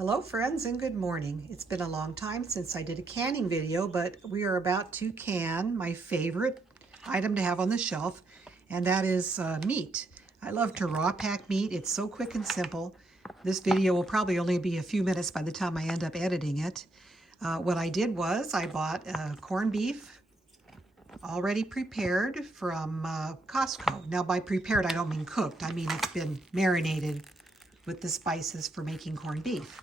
Hello friends and good morning. It's been a long time since I did a canning video, but we are about to can my favorite item to have on the shelf, and that is meat. I love to raw pack meat. It's so quick and simple. This video will probably only be a few minutes by the time I end up editing it. What I did was I bought corned beef already prepared from Costco. Now by prepared I don't mean cooked. I mean it's been marinated with the spices for making corned beef.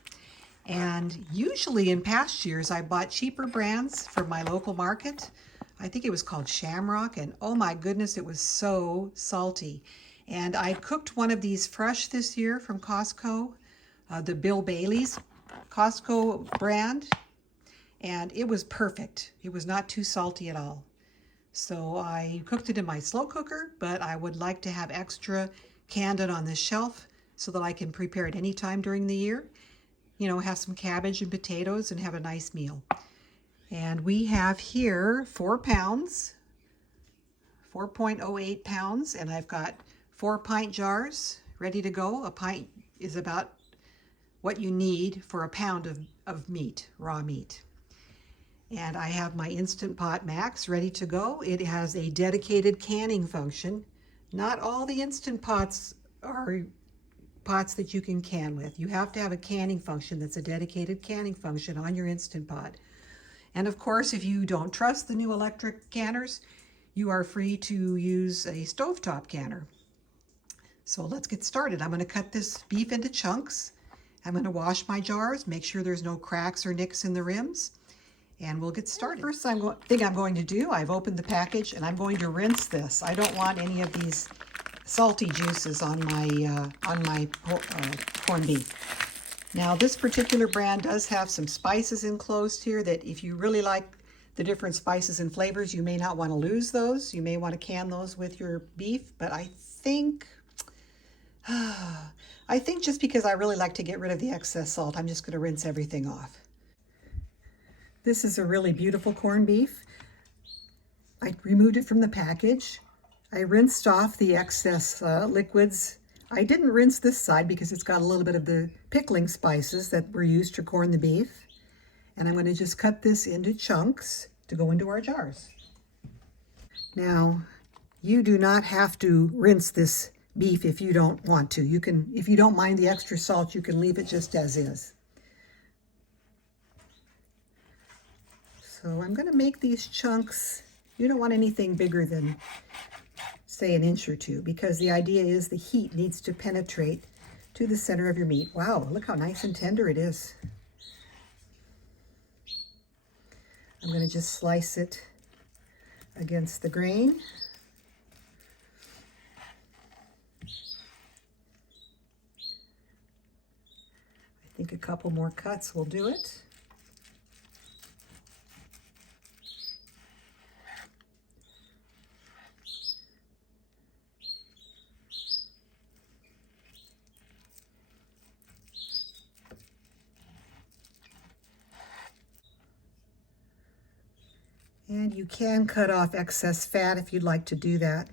And usually in past years, I bought cheaper brands from my local market. I think it was called Shamrock, and oh my goodness, it was so salty. And I cooked one of these fresh this year from Costco, the Bill Bailey's Costco brand, and it was perfect. It was not too salty at all. So I cooked it in my slow cooker, but I would like to have extra canned it on the shelf so that I can prepare it anytime during the year. You know, have some cabbage and potatoes and have a nice meal. And we have here 4 pounds, 4.08 pounds, and I've got 4 pint jars ready to go. A pint is about what you need for a pound of meat, raw meat. And I have my Instant Pot Max ready to go. It has a dedicated canning function. Not all the Instant Pots are pots that you can can with. You have to have a canning function that's a dedicated canning function on your Instant Pot. And of course, if you don't trust the new electric canners, you are free to use a stovetop canner. So let's get started. I'm going to cut this beef into chunks. I'm going to wash my jars, make sure there's no cracks or nicks in the rims, and we'll get started. First thing I'm going to do, I've opened the package and I'm going to rinse this. I don't want any of these salty juices on my corned beef. Now this particular brand does have some spices enclosed here that if you really like the different spices and flavors, you may not want to lose those. You may want to can those with your beef, but I think just because I really like to get rid of the excess salt, I'm just going to rinse everything off. This is a really beautiful corned beef. I removed it from the package. I rinsed off the excess liquids. I didn't rinse this side because it's got a little bit of the pickling spices that were used to corn the beef. And I'm going to just cut this into chunks to go into our jars. Now, you do not have to rinse this beef if you don't want to. You can, if you don't mind the extra salt, you can leave it just as is. So I'm going to make these chunks. You don't want anything bigger than, say, an inch or two, because the idea is the heat needs to penetrate to the center of your meat. Wow, look how nice and tender it is. I'm going to just slice it against the grain. I think a couple more cuts will do it. And you can cut off excess fat if you'd like to do that.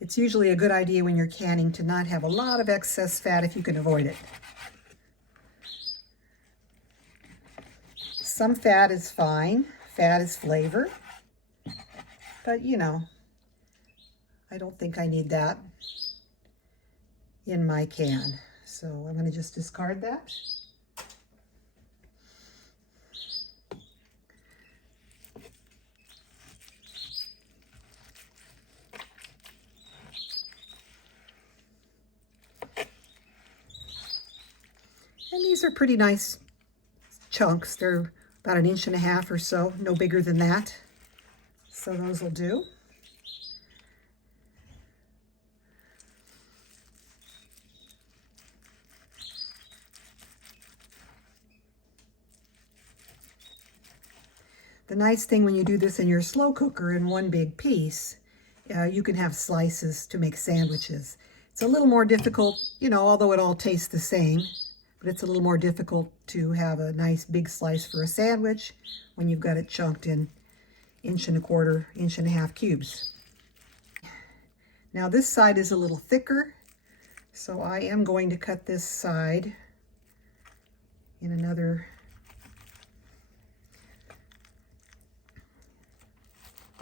It's usually a good idea when you're canning to not have a lot of excess fat if you can avoid it. Some fat is fine. Fat is flavor. But you know, I don't think I need that in my can. So I'm going to just discard that. And these are pretty nice chunks. They're about 1.5 inches or so, no bigger than that. So those will do. The nice thing when you do this in your slow cooker in one big piece, you can have slices to make sandwiches. It's a little more difficult, you know, although it all tastes the same. But it's a little more difficult to have a nice big slice for a sandwich when you've got it chunked in 1.25 inch, 1.5 inch cubes. Now this side is a little thicker, so I am going to cut this side in another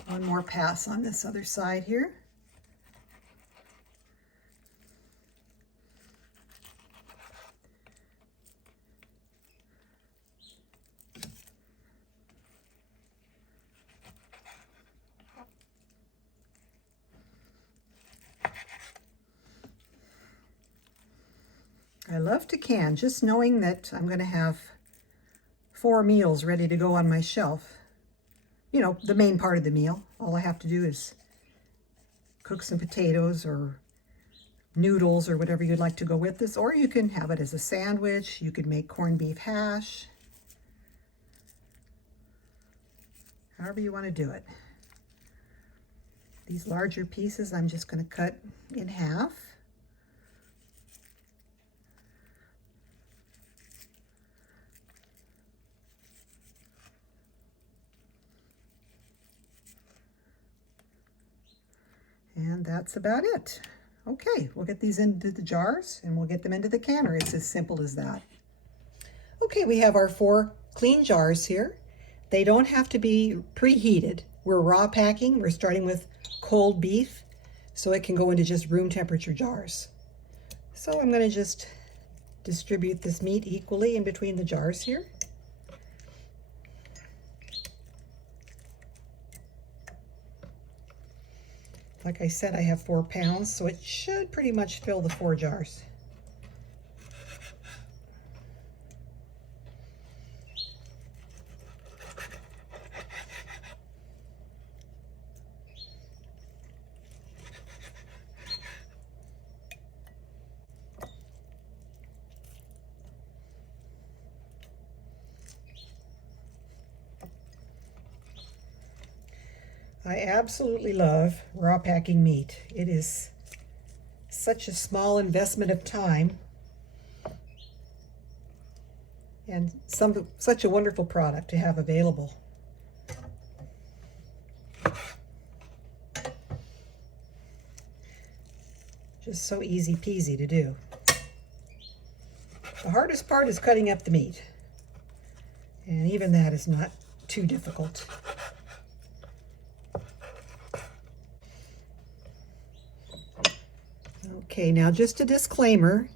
one more pass on this other side here. I love to can, just knowing that I'm going to have 4 meals ready to go on my shelf. You know, the main part of the meal. All I have to do is cook some potatoes or noodles or whatever you'd like to go with this, or you can have it as a sandwich. You could make corned beef hash. However you want to do it. These larger pieces I'm just going to cut in half. And that's about it. Okay, we'll get these into the jars and we'll get them into the canner. It's as simple as that. Okay, we have our 4 clean jars here. They don't have to be preheated. We're raw packing. We're starting with cold beef, so it can go into just room temperature jars. So I'm going to just distribute this meat equally in between the jars here. Like I said, I have 4 pounds, so it should pretty much fill the 4 jars. I absolutely love raw packing meat. It is such a small investment of time and such a wonderful product to have available. Just so easy peasy to do. The hardest part is cutting up the meat, and even that is not too difficult. Okay, now just a disclaimer.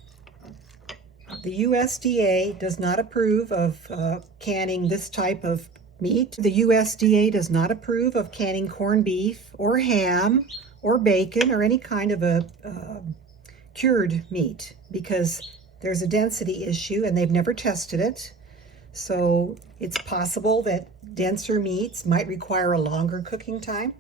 The USDA does not approve of canning this type of meat. The USDA does not approve of canning corned beef or ham or bacon or any kind of a cured meat because there's a density issue and they've never tested it. So it's possible that denser meats might require a longer cooking time.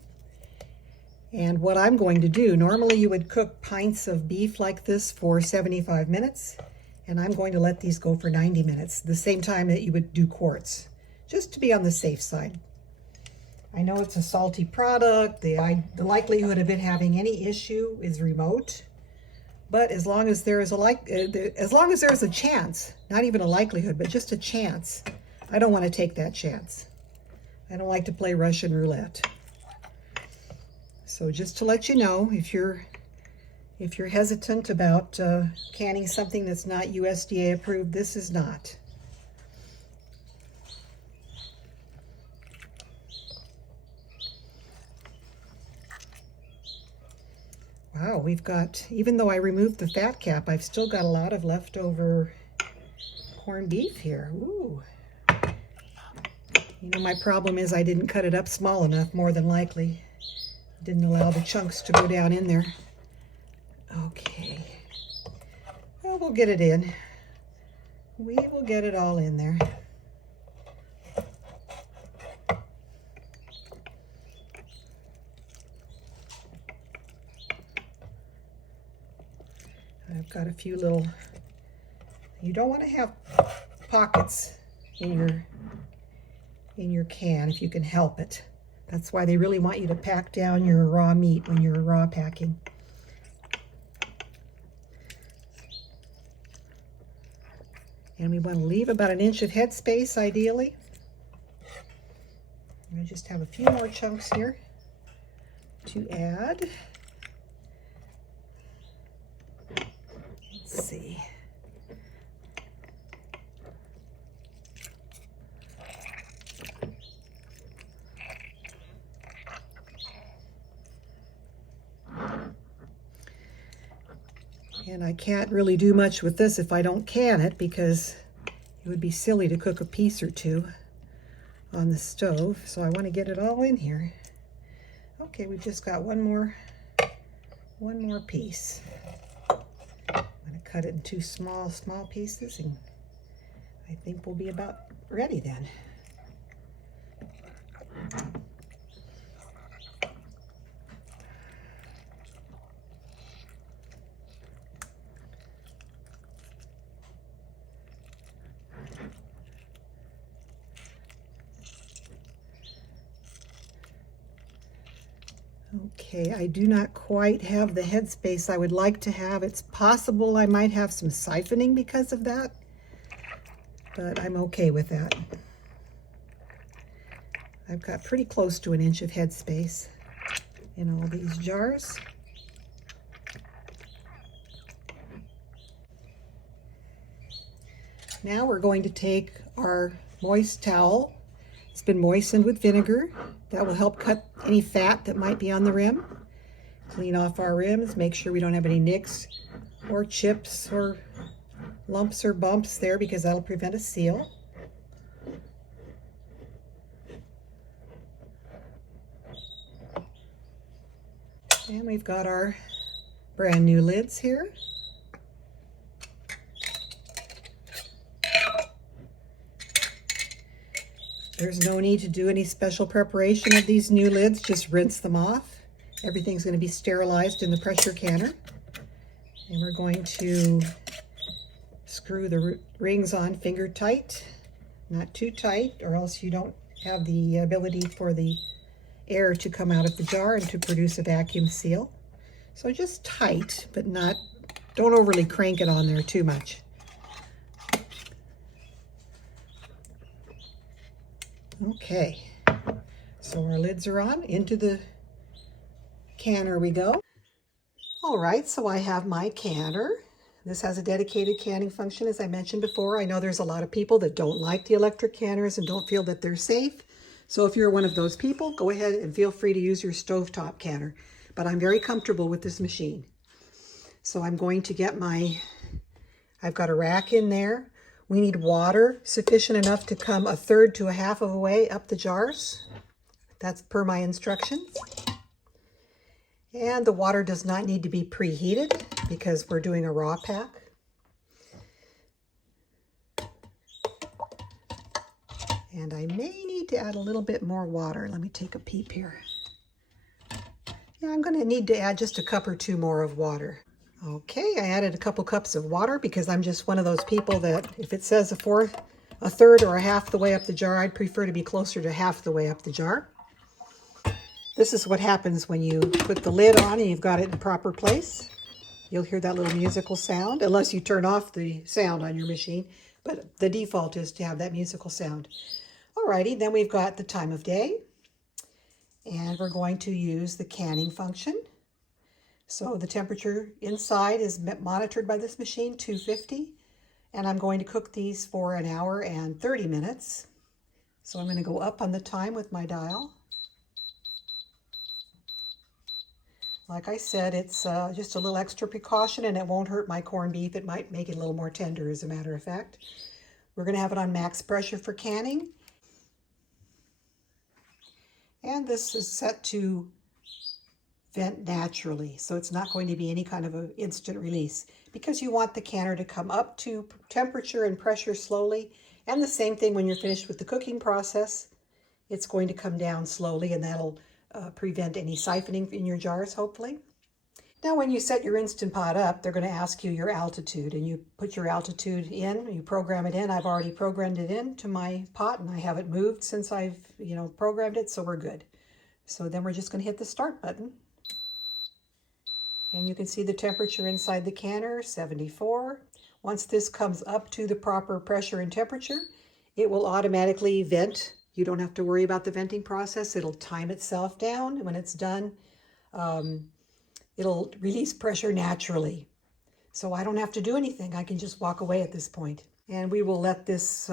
And what I'm going to do, normally you would cook pints of beef like this for 75 minutes, and I'm going to let these go for 90 minutes, the same time that you would do quarts, just to be on the safe side. I know it's a salty product. The likelihood of it having any issue is remote, but as long as there is a chance, not even a likelihood, but just a chance, I don't want to take that chance. I don't like to play Russian roulette. So just to let you know, if you're hesitant about canning something that's not USDA approved, this is not. Wow, we've got, even though I removed the fat cap, I've still got a lot of leftover corned beef here. Ooh. You know, my problem is I didn't cut it up small enough, more than likely. Didn't allow the chunks to go down in there. Okay. Well, we'll get it in. We will get it all in there. I've got a few little, you don't want to have pockets in your can if you can help it. That's why they really want you to pack down your raw meat when you're raw packing. And we want to leave about 1 inch of headspace, ideally. I just have a few more chunks here to add. Let's see. And I can't really do much with this if I don't can it, because it would be silly to cook a piece or two on the stove. So I want to get it all in here. Okay, we've just got one more piece. I'm going to cut it in two small pieces, and I think we'll be about ready then. Okay, I do not quite have the headspace I would like to have. It's possible I might have some siphoning because of that, but I'm okay with that. I've got pretty close to 1 inch of headspace in all these jars. Now we're going to take our moist towel. It's been moistened with vinegar. That will help cut any fat that might be on the rim. Clean off our rims, make sure we don't have any nicks or chips or lumps or bumps there, because that'll prevent a seal. And we've got our brand new lids here. There's no need to do any special preparation of these new lids, just rinse them off. Everything's going to be sterilized in the pressure canner. And we're going to screw the rings on finger tight, not too tight, or else you don't have the ability for the air to come out of the jar and to produce a vacuum seal. So just tight, but don't overly crank it on there too much. Okay, so our lids are on. Into the canner we go. All right, so I have my canner. This has a dedicated canning function, as I mentioned before. I know there's a lot of people that don't like the electric canners and don't feel that they're safe. So if you're one of those people, go ahead and feel free to use your stovetop canner. But I'm very comfortable with this machine. So I'm going to get I've got a rack in there. We need water sufficient enough to come 1/3 to 1/2 of a way up the jars. That's per my instructions. And the water does not need to be preheated because we're doing a raw pack. And I may need to add a little bit more water. Let me take a peep here. Yeah, I'm going to need to add just a cup or two more of water. Okay, I added a couple cups of water because I'm just one of those people that if it says 1/3 or 1/2 the way up the jar, I'd prefer to be closer to 1/2 the way up the jar. This is what happens when you put the lid on and you've got it in the proper place. You'll hear that little musical sound, unless you turn off the sound on your machine, but the default is to have that musical sound. Alrighty, then we've got the time of day, and we're going to use the canning function. So the temperature inside is monitored by this machine, 250, and I'm going to cook these for 1 hour and 30 minutes. So I'm going to go up on the time with my dial. Like I said, it's just a little extra precaution, and it won't hurt my corned beef. It might make it a little more tender, as a matter of fact. We're going to have it on max pressure for canning. And this is set to vent naturally, so it's not going to be any kind of an instant release, because you want the canner to come up to temperature and pressure slowly. And the same thing when you're finished with the cooking process, it's going to come down slowly, and that'll prevent any siphoning in your jars, hopefully. Now, when you set your Instant Pot up, they're going to ask you your altitude, and you put your altitude in, you program it in. I've already programmed it into my pot, and I haven't moved since I've programmed it, so we're good. So then we're just going to hit the start button. And you can see the temperature inside the canner, 74. Once this comes up to the proper pressure and temperature, it will automatically vent. You don't have to worry about the venting process. It'll time itself down. When it's done, it'll release pressure naturally. So I don't have to do anything. I can just walk away at this point. And we will let this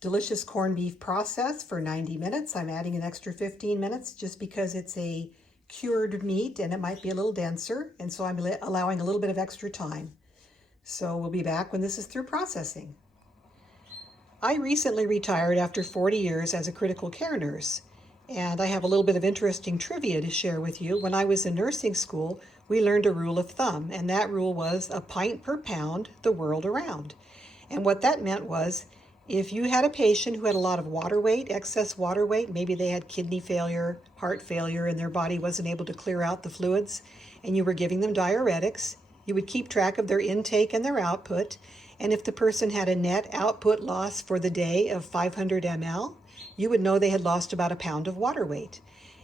delicious corned beef process for 90 minutes. I'm adding an extra 15 minutes just because it's a cured meat and it might be a little denser, and so I'm allowing a little bit of extra time. So we'll be back when this is through processing. I recently retired after 40 years as a critical care nurse, and I have a little bit of interesting trivia to share with you. When I was in nursing school, we learned a rule of thumb, and that rule was a pint per pound the world around. And what that meant was, if you had a patient who had a lot of water weight, excess water weight, maybe they had kidney failure, heart failure, and their body wasn't able to clear out the fluids, and you were giving them diuretics, you would keep track of their intake and their output, and if the person had a net output loss for the day of 500 ml, you would know they had lost about a pound of water weight.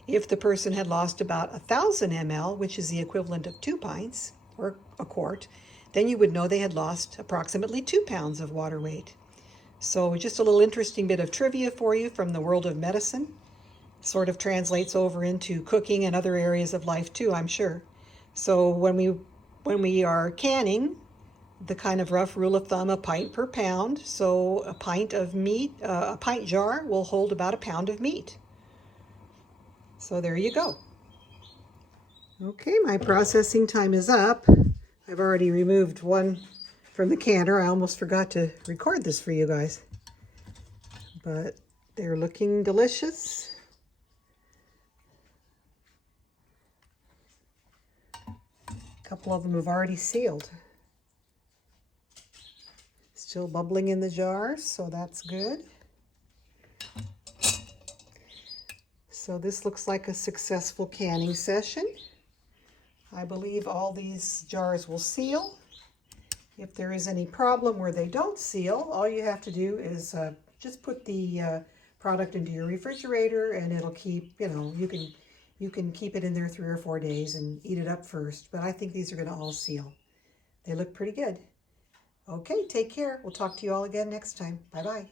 If the person had lost about 1,000 ml, which is the equivalent of 2 pints or a quart, then you would know they had lost approximately 2 pounds of water weight. So just a little interesting bit of trivia for you from the world of medicine. Sort of translates over into cooking and other areas of life too, I'm sure. So when we are canning, the kind of rough rule of thumb, a pint per pound. So a pint of meat, a pint jar will hold about a pound of meat. So there you go. Okay, my processing time is up. I've already removed one from the canner. I almost forgot to record this for you guys. But they're looking delicious. A couple of them have already sealed. Still bubbling in the jars, so that's good. So this looks like a successful canning session. I believe all these jars will seal. If there is any problem where they don't seal, all you have to do is just put the product into your refrigerator and it'll keep, you can keep it in there 3 or 4 days and eat it up first. But I think these are going to all seal. They look pretty good. Okay, take care. We'll talk to you all again next time. Bye-bye.